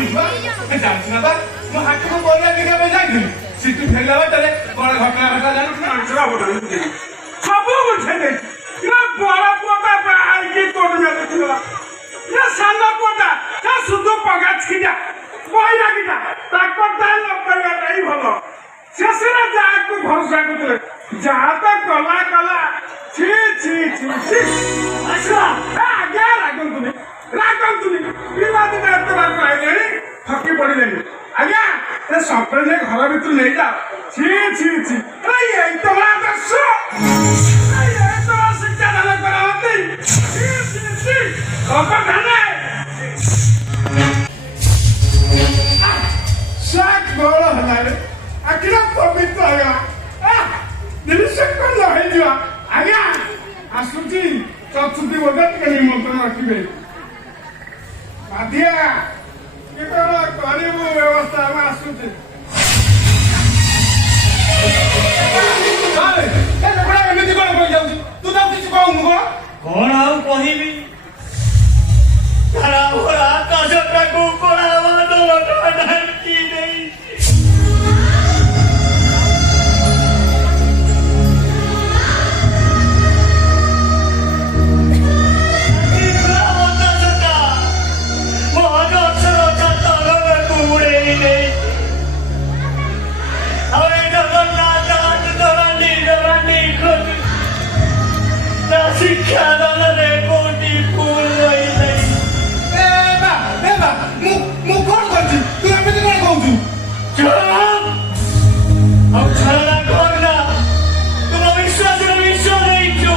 ଜାଣିଛୁ ନା ବା ମୁଁ ହାଟକୁ ପରିବା କିଣିବା ପାଇଁ ଯାଇଥିଲି ସେଠୁ ଫେରିଲା ବାଟରେ କଣ ଘଟଣା ଘଟଣା ଜାଣୁଛୁ ସବୁ ବୁଝେଇ ଦେଇଛି ବଡ ପୁଅଟା ବାହାରିକି ତୋଡିଆ ଦେଖିଲା ସାନ ପୁଅଟା ତା ସୁଧ ପଗା ଛିଡ଼ା କହିଲା କିଟା ତାଙ୍କ ତା ନ କରିବାଟା ହିଁ ଭଲ ଶେଷରେ ଯାହାକୁ ଭରସା କରୁଥିଲେ ଯାହା ତ କଲା କଲା ଛି ଛି ଛି ଛି ଆଜ୍ଞା ରାଗନ୍ତୁନି ପିଲା ଦିନ ଏତେ ବାଟ ଆଇଲେଣି ଥକି ପଡିଲେଣି ଆଜ୍ଞା ଏ ସପରେ ଯାଇ ଘର ଭିତରୁ ନେଇଯାଅ ଛି ଛି ଛି ଏଇ ତ ଆଦର୍ଶ ଏଇ ତ ଶିକ୍ଷାଦାନ କରାନ୍ତି ଛି ଛି ଛି ଅପଧାନେ ଶାକ ବଳ ହେଲାରେ ଆଖିର ପବିତ୍ର ହେଇଗଲା ଜିନିଷ କଣ ହେଇଯିବା ଆଜ୍ଞା ଆସୁଛି ଚତୁର୍ଥୀ ବୋଧେ ଟିକେ ନିମନ୍ତ୍ରଣ ରଖିବେ ବାଧିଆ କେତେବେଳେ କରିବୁ ବ୍ୟବସ୍ଥା ଆମେ ଆସୁଛି ଏମିତି କଣ କହିଯାଉଛି ତୁ ତ କିଛି କହୁନୁ କଣ ଆଉ କହିବି ଆକାଶଟାକୁ ଢାଙ୍କି ଦେଇଛି ଶିକ୍ଷାଦାନରେ କୋଟି ଫୁଲ ରହିଲେ ମୁଁ କଣ କରିଛି ତୁ ଏମିତି କଣ କହୁଛୁ ଆଉ ଛଳନା କରନା ତୁମ ବିଶ୍ୱାସରେ ବିଶ୍ୱାସ ଦେଇଛୁ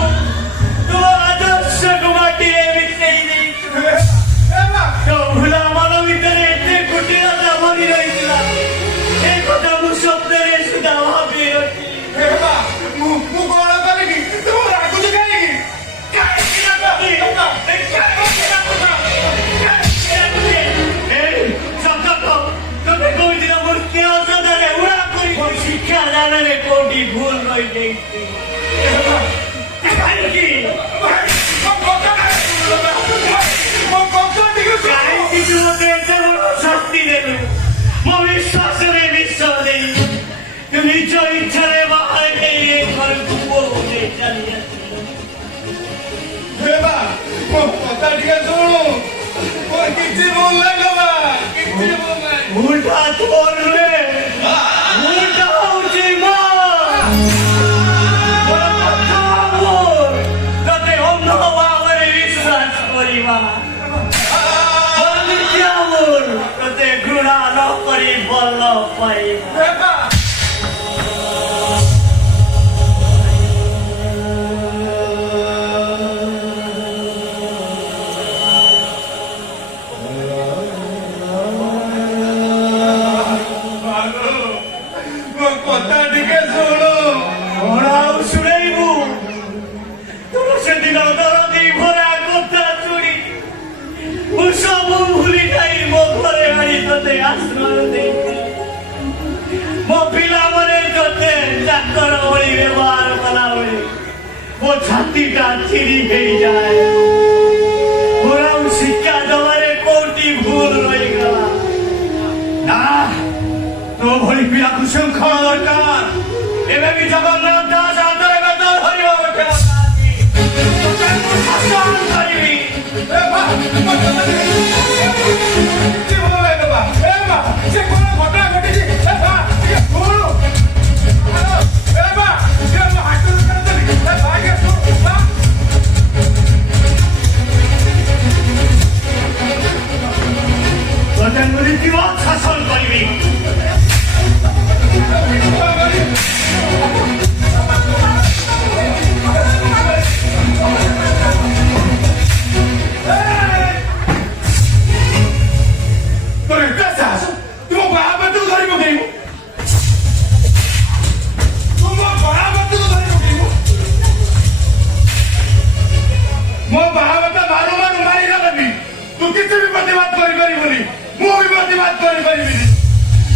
ତୁମ ଆଦର୍ଶକୁ ମାଟିରେ ମିଶେଇ ଦେଇଛୁ ଭୁଲା ମନ ଭିତରେ ଏତେ କୁଟିଳତା ଭରି ରହିଥିଲା ଏ କଥା ମୁଁ ସ୍ୱପ୍ନରେ ସୁଦ୍ଧା ଭାବି ରଖି ମୁଁ କଣ କରିବି ତୁ ରାଗୁଛୁ ଶିକ୍ଷାଦାନରେ କୋଉଠି ଭୁଲ ରହିଯାଇଛି ଶାସ୍ତି ଦେଲୁ ମୋ ବିଶ୍ୱାସରେ ବିଶ୍ୱାସ ଦେଇ ନିଜ ଇଚ୍ଛାରେ ବାହାରେ ନେଇ ଘରକୁ ବୋହୂ ଚାଲି ଆସିଲୁ ମୋ କଥା ଟିକେ ଶୁଣୁ କିଛି ଭୁଲ ନାହିଁ କିଛି ଭୁଲ ନାହିଁ ଭୁଲଟା ତୋର ନୁହେଁ ଭୁଲଟା ହଉଛି ତତେ ଅନ୍ଧ ଭାବରେ ବିଶ୍ୱାସ କରିବା ତତେ ଘୃଣା ନ କରି ଭଲ ପାଇବା ମୋ ପିଲାମାନେ ତତେ ଚାକର ଭଳି ବ୍ୟବହାର କଲା ଭଳି ମୋ ଛାତିଟା ଚିରି ହେଇଯାଏ ମୋର ଆଉ ଶିକ୍ଷା ଦେବାରେ କୋଉଠି ଭୁଲ ରହିଗଲା ନା ତୋ ଭଳି ପିଲାକୁ ଶୃଙ୍ଖଳ ଦରକାର ଏବେ ବି ଜଗନ୍ନାଥ ଦାସ ହାତରେ ବେଦ ଧରିବ ଶାସନ କରିବି ସେ କଣ ଘଟଣା ଘଟିଛି ଶାସନ କରିବି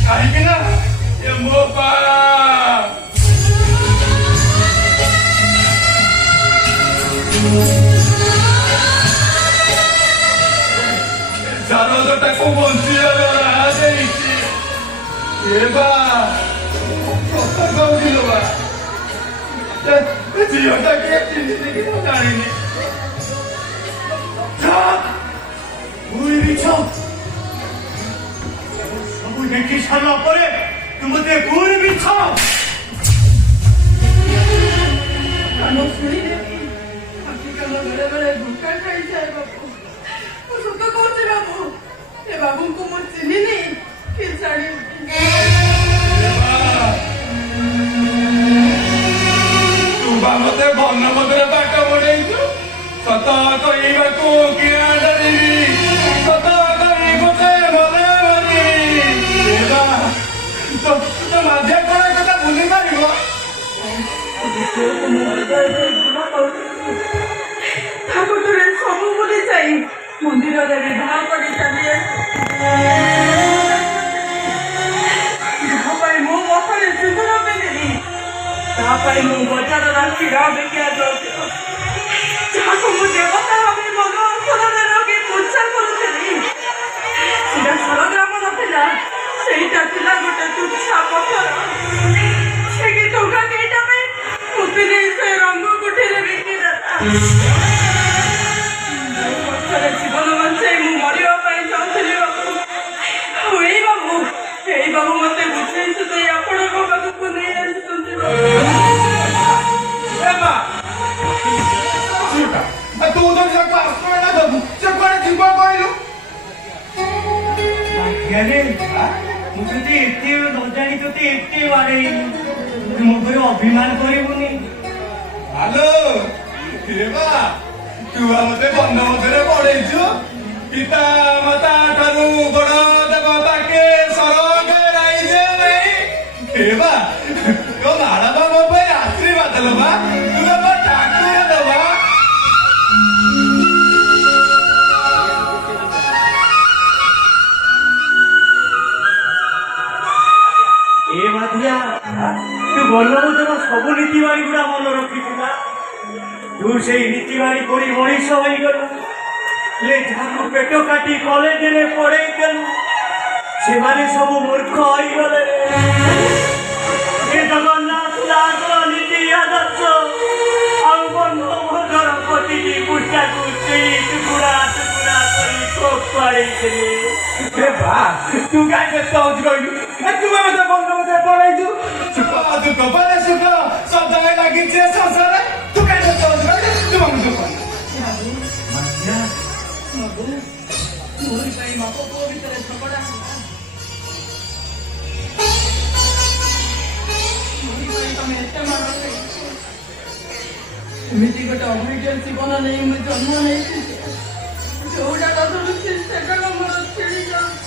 କାହିଁକି ନା ଏ ମୋ ତାକୁ ବଞ୍ଚିବାର ରାହା ଦେଇଛି। ଏ ବା କଥା କହୁଥିଲୁ ବା ଝିଅଟା କିଏ ଚିହ୍ନିଛି କି ମୁଁ ଜାଣିନି। ଭୁଲ ମିଛ ସବୁ ଦେଖି ସାରିଲା ପରେ ତୁ ମତେ ଭୁଲ ମିଛ କାନ ଶୁଣିଲେନି ଆଖି କାନ ବେଳେ ବେଳେ ଧୋକା ଖାଇଯାଏ ବାବୁ। ମୁଁ ସତ କହୁଛି ବାବୁ, ଏ ବାବୁଙ୍କୁ ମୁଁ ଚିହ୍ନିନି କି ଜାଣିନି। ତୁ ବା ମତେ ବନ ମତରେ ବାଟ ବଢେଇଛୁ। ସତ କହିବାକୁ କିଣା ଡରିବି, ସତ କହିବୁ ସେ ମନେ ମରି। ତ ମାଝିଆ କଣ କଥା ଭୁଲି ପାରିବ? ଠାକୁରରେ ସବୁ ଭୁଲି ଯାଇ ମନ୍ଦିରରେ ବିବାହ କରି ଚାଲି ଯାହା ପାଇଁ ମୁଁ ମଥାରେ ସିନ୍ଦୁର ପିନ୍ଧିଲି, ତା ପାଇଁ ମୁଁ ବଜାରର କ୍ଷୀର ବିକିଆ ଯାଉଥିଲି, ଯାହାକୁ ମୁଁ ଦେବତା ଭାବି ମନ ଅନ୍ତରରେ ରଖି ପୂଜା କରୁଥିଲି, ସେଟା ସରଗ୍ରାମ ନଥିଲା, ସେଇଟା ଥିଲା ଗୋଟେ ତୁଚ୍ଛା ପଥର। ସେ କି ଟଙ୍କା କେଇଟା ପାଇଁ ମୁତି ଦେଇ ସେ ରଙ୍ଗ କୁଠିରେ ବିକିଦେଲା। ବର୍ଷରେ ଜୀବନ ବଞ୍ଚାଇ ମୁଁ ମରିବା ପାଇଁ ଚାହୁଁଥିଲି ବାବୁ। ଆଉ ଏଇ ବାବୁ ମତେ ବୁଝେଇଛନ୍ତି, ଆପଣଙ୍କ ପାଖକୁ ନେଇ ଆସିଛନ୍ତି ତୁ ତ ଯାକୁ ଆଶ୍ରୟ ଦବୁ, ସେ କୁଆଡେ ଯିବ କହିଲୁ? ମୁଁ ଯଦି ଏତେ ନ ଜାଣି ତୋତେ ଏତେ ବାଡ଼େଇ ମୋ ଉପରେ ଅଭିମାନ କରିବୁନି। ହାଲୋ ତୁ ମତେ ବନ୍ଧ ମଧ୍ୟରେ ପଢେଇଛୁ। ପିତା ମାତା ଠାରୁ ବଡ ଦେବତା କେ ସରଗରାଇଜେ ନାହିଁ। ତୋ ମାଡ ବାବା ପାଇଁ ଆଶୀର୍ବାଦ ଦେବା, ତୁ ବାବା ଠାକୁର ଦେବା। ଏ ମାଧିଆ ତୁ ବନଭୋଜନ ସବୁ ନୀତିବାଣୀ ଗୁଡା ମନେ ରଖିଥିଲା। ତୁ ସେଇ ନୀତିବାଣୀ କରି ମଣିଷ ହୋଇଗଲୁ। ହେଲେ ଯାହାକୁ ପେଟ କାଟି କଲେଜରେ ପଢେଇ ଦେଲୁ ସେମାନେ ସବୁ ମୂର୍ଖ ହୋଇଗଲେ। ଏ ଜଗନ୍ନାଥ ଦାସର ନୀତି ଆଦର୍ଶ ଆଉ ବନଭୋଜନ ପ୍ରତିଟି ପୁଷ୍ଟାକୁ ସେଇ ଟୁକୁଡ଼ା ଟୁକୁଡ଼ା କରି ଫୋପାଡ଼ିଥିଲେ। ତୁ କାହିଁ ବ୍ୟସ୍ତ ହଉଛୁ କହିଲୁ? ତୁ ମତେ ବନ୍ଧ ମଧ୍ୟରେ ପଢେଇଛୁ। ସୁଖ ପରେ ସୁଖ ସଦାବେଳେ ଲାଗିଛି ଏ ସଂସାରରେ। ତୁ କାହିଁ ବ୍ୟସ୍ତ ହଉଛୁ କହିଲୁ? ତୁ ମତେ ମୋରି ପାଇଁ ବାପ ପୁଅ ଭିତରେ ଝଗଡ଼ା ହେଲା। ମୋରି ପାଇଁ ତମେ ଏତେ ମାଡ଼ ଖାଇଛ। ଏମିତି ଗୋଟେ ଅଭିଜ୍ଞ ଜୀବନ ନେଇ ମୁଁ ଜନ୍ମ ନେଇଛି, ଯୋଉଟା ଧରୁଛି ସେଟା ମୋର ଛିଡ଼ି ଯାଉଛି।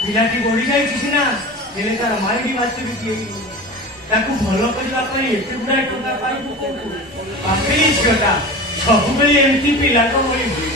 ପିଲାଟି ବଢି ଯାଇଛି ସିନା, ହେଲେ ତାର ମାଇଣ୍ଡ ବାଛୁରୀ କିଏ? ତାକୁ ଭଲ କରିବା ପାଇଁ ଏତେ ଗୁଡାଏ ଟଙ୍କା ପାଇବୁ କୋଉଠୁ? ପାଖରେ ଝିଅଟା ସବୁବେଳେ ଏମିତି ପିଲାଙ୍କ ଭଳି ହୁଏ।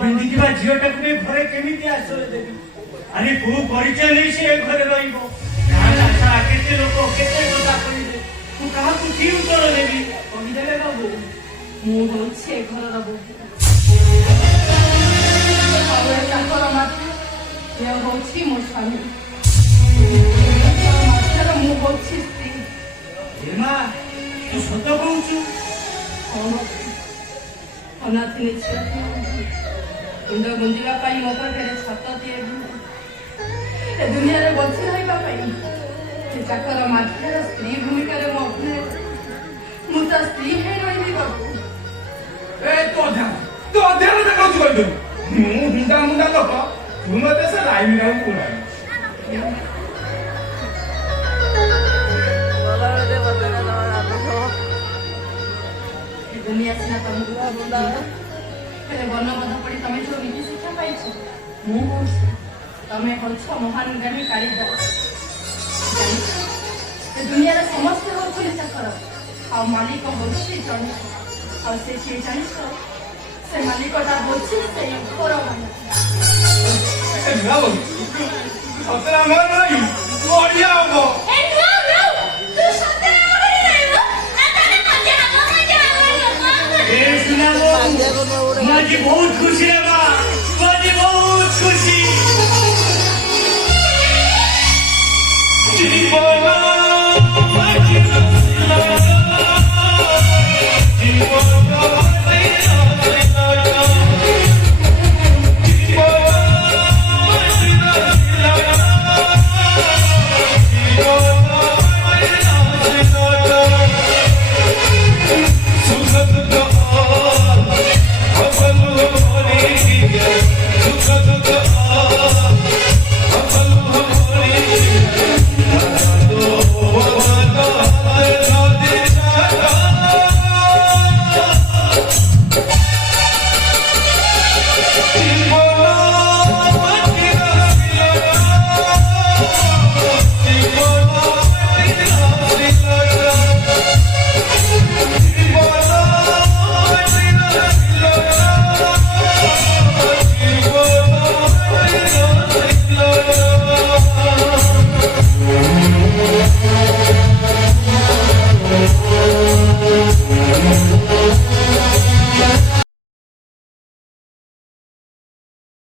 ପିନ୍ଧିଥିବା ଝିଅଟାକୁ ନେଇ ଘରେ କେମିତି ଆଶ୍ରୟ ଦେବି? ଆରେ କୋଉ ପରିଚୟ ନେଇ ସେ ଏ ଘରେ ରହିବ? ଗାଁ ସାରା କେତେ ଲୋକ କେତେ କଥା କହିବେ, ମୁଁ କାହାକୁ କି ଉତ୍ତର ଦେବି? କହିଦେଲେ ବାବୁ, ମୁଁ ହଉଛି ଏ ଘରର ବୋହୂ। ଆଉ ଏ ତାଙ୍କର ମାତା, ସେ ହଉଛି ମୋ ସ୍ୱାମୀ। ମାତାର ମୁଁ ହଉଛି ସ୍ତ୍ରୀ। ଏ ମା, ତୁ ସତ କହୁଛୁ? ଅନାଥିନୀ ଝିଅ ମୁଣ୍ଡ ଗୁଞ୍ଜିବା ପାଇଁ ମୋ ପାଖରେ ଛାତଟିଏ ଏ ଦୁନିଆରେ ବଞ୍ଚି ରହିବା ପାଇଁ ସେ ଚାକର ମାଧ୍ୟର ସ୍ତ୍ରୀ ଭୂମିକାରେ ମୁଁ ଅଭିନୟ କରେ। ମୁଁ ତା ସ୍ତ୍ରୀ ହେଇ ରହିବି ବାବୁ। ଏ ତୋ ଧ୍ୟାନ ଦେଖାଉଛି କହିଦେବୁ। ମୁଁ ମୁଣ୍ଡା ଲୋକ, ତୁ ମତେ ସେ ଲାଇନରେ ପୁରାଇ। ଦୁନିଆ ସିନା ତମକୁ ହେଲେ ବର୍ଣ୍ଣବୋଧ ପଡ଼ି ତମେ ଯୋଉ ନୀତି ଶିକ୍ଷା ପାଇଛ, ମୁଁ କହୁଛି ତମେ ହଉଛ ମହାନ ଜ୍ଞାନୀ କାଳିଦାସ। ଏ ଦୁନିଆରେ ସମସ୍ତେ ହଉଛନ୍ତି ଚାକର, ଆଉ ମାଲିକ ହଉଛି ଜଣେ। ଆଉ ସେ କିଏ ଜାଣିଛ? ସେ ମାଲିକଟା ହଉଛି ସେଇ ଉପର ମାଲିକ। ସତରେ ଆମର ନାହିଁ ବଢିଆ ହବ। ମୁଁ ଆଜି ବହୁତ ଖୁସିରେ